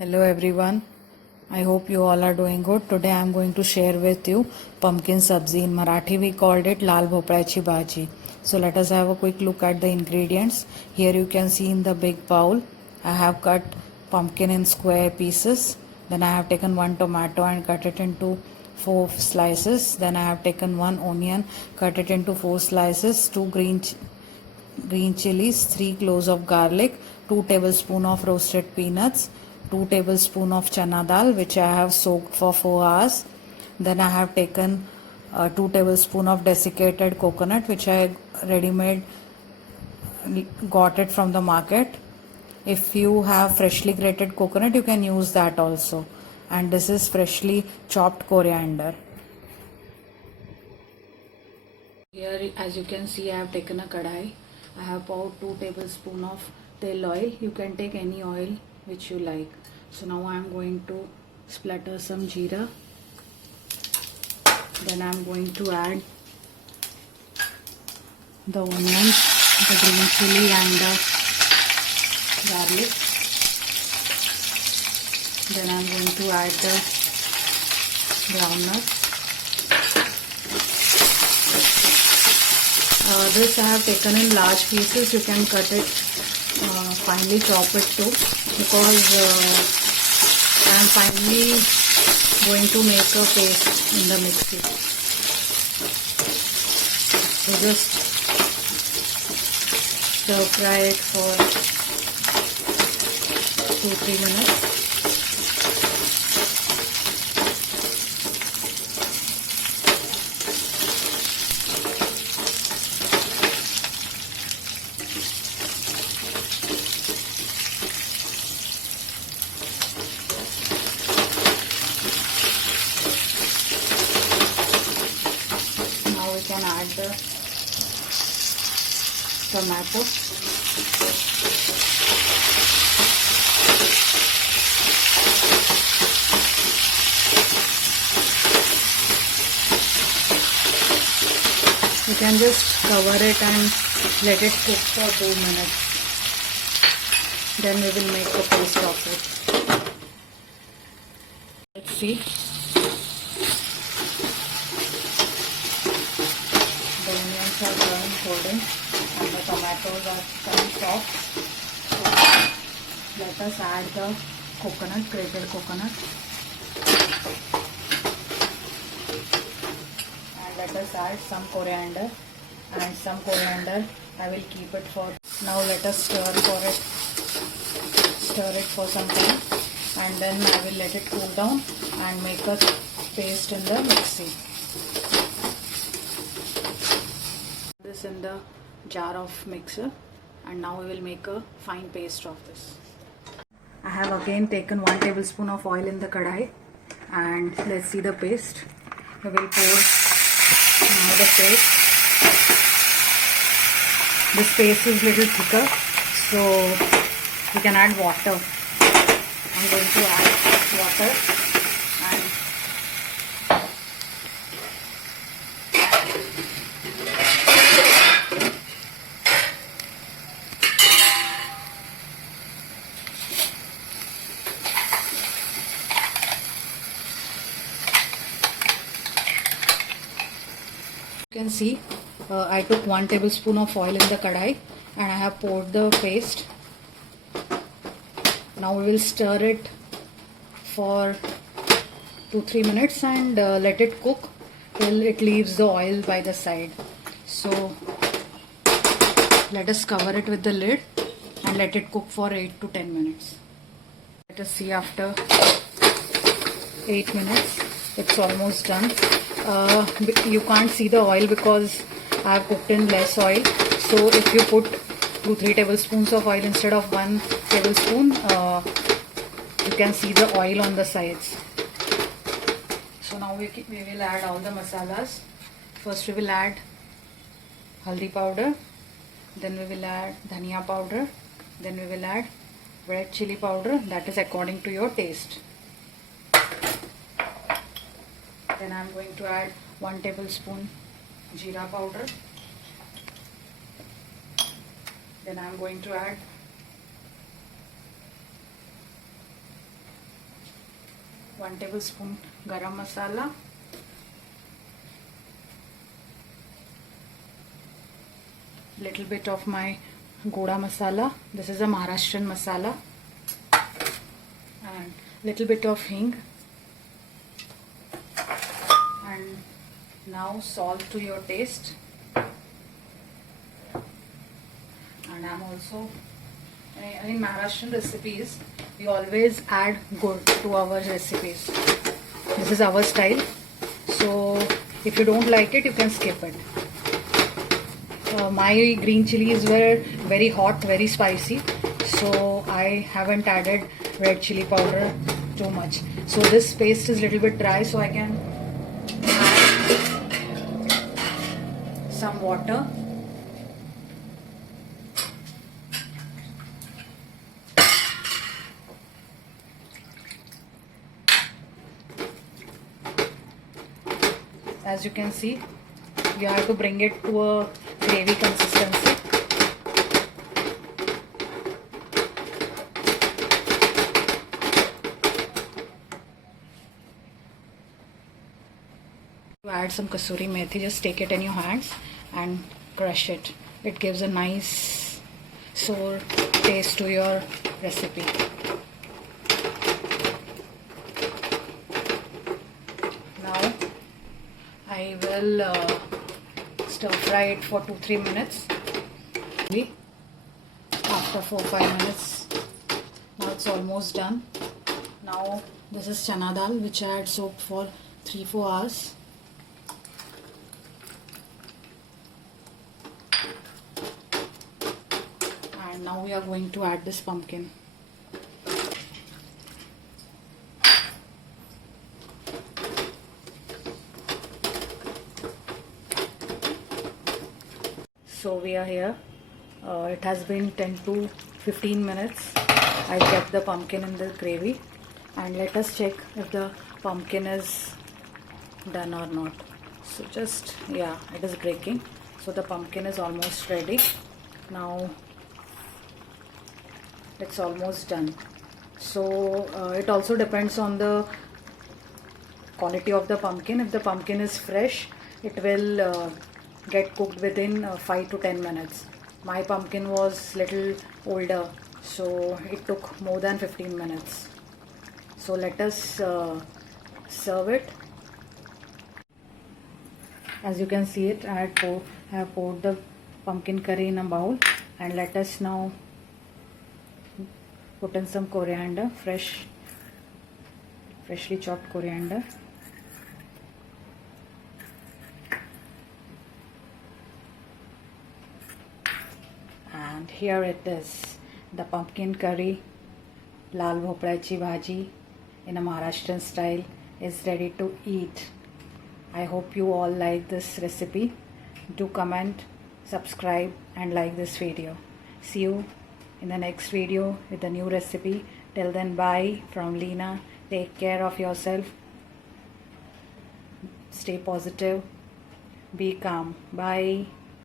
Hello everyone. I hope you all are doing good. Today I am going to share with you pumpkin sabzi. In Marathi we called it lal bhoprachi bhaji. So let us have a quick look at the ingredients. Here you can see in the big bowl I have cut pumpkin in square pieces. Then I have taken one tomato and cut it into 4 slices. Then I have taken one onion, cut it into 4 slices, 2 green chilies, 3 cloves of garlic, 2 tablespoons of roasted peanuts, 2 tablespoons of chana dal which I have soaked for 4 hours. Then I have taken 2 tablespoons of desiccated coconut which I ready made got it from the market. If you have freshly grated coconut you can use that also. And this is freshly chopped coriander. Here as you can see I have taken a kadai. I have poured 2 tablespoons of tel oil. You can take any oil which you like. So now I am going to splatter some jeera. Then I am going to add the onions, the green chili and the garlic. Then I am going to add the groundnut. This I have taken in large pieces. You can cut it, finely chop it too, because I am finally going to make a paste in the mixie. So just stir fry it for 2-3 minutes. We can add the tomato. You can just cover it and let it cook for 2 minutes. Then we will make a paste of it. Let's see. The onions are turned golden and the tomatoes are turned soft. So let us add the coconut, grated coconut. And let us add some coriander. And some coriander I will keep it for. Now let us stir it for some time. And then I will let it cool down and make a paste in the mixie. This in the jar of mixer, and now we will make a fine paste of this. I have again taken 1 tablespoon of oil in the kadai, and let's see the paste. We will pour now the paste. This paste is little thicker, so you can add water. I'm going to add water and you can see I took 1 tablespoon of oil in the kadai and I have poured the paste. Now we will stir it for 2-3 minutes and let it cook till it leaves the oil by the side. So let us cover it with the lid and let it cook for 8 to 10 minutes. Let us see after 8 minutes. It's almost done. You can't see the oil because I have cooked in less oil. So if you put 2-3 tablespoons of oil instead of 1 tablespoon, you can see the oil on the sides. So now we will add all the masalas. First we will add haldi powder, then we will add dhania powder, then we will add red chili powder, that is according to your taste. Then I am going to add 1 tablespoon jeera powder. Then I am going to add 1 tablespoon garam masala, little bit of my goda masala. This is a Maharashtrian masala, and little bit of hing, and now salt to your taste. And I'm also, in Maharashtrian recipes, we always add gur to our recipes. This is our style. So if you don't like it, you can skip it. My green chilies were very hot, very spicy. So I haven't added red chili powder too much. So this paste is little bit dry, so I can add some water. As you can see, you have to bring it to a gravy consistency. To add some kasuri methi, just take it in your hands and crush it. It gives a nice sour taste to your recipe. Now I will stir fry it for 2-3 minutes. After 4-5 minutes, now it's almost done. Now this is chana dal, which I had soaked for 3-4 hours. And now we are going to add this pumpkin. So we are here. It has been 10 to 15 minutes. I kept the pumpkin in the gravy, and let us check if the pumpkin is done or not. So just, yeah, it is breaking. So the pumpkin is almost ready. Now it's almost done. So it also depends on the quality of the pumpkin. If the pumpkin is fresh, it will get cooked within 5 to 10 minutes. My pumpkin was little older, so it took more than 15 minutes. So let us serve it. As you can see it, I have poured the pumpkin curry in a bowl, and let us now put in some coriander, freshly chopped coriander. And here it is, the pumpkin curry, lal bhoprachi bhaji in a Maharashtrian style is ready to eat. I hope you all like this recipe. Do comment, subscribe and like this video. See you in the next video with a new recipe. Till then, bye from Leena. Take care of yourself. Stay positive. Be calm. Bye.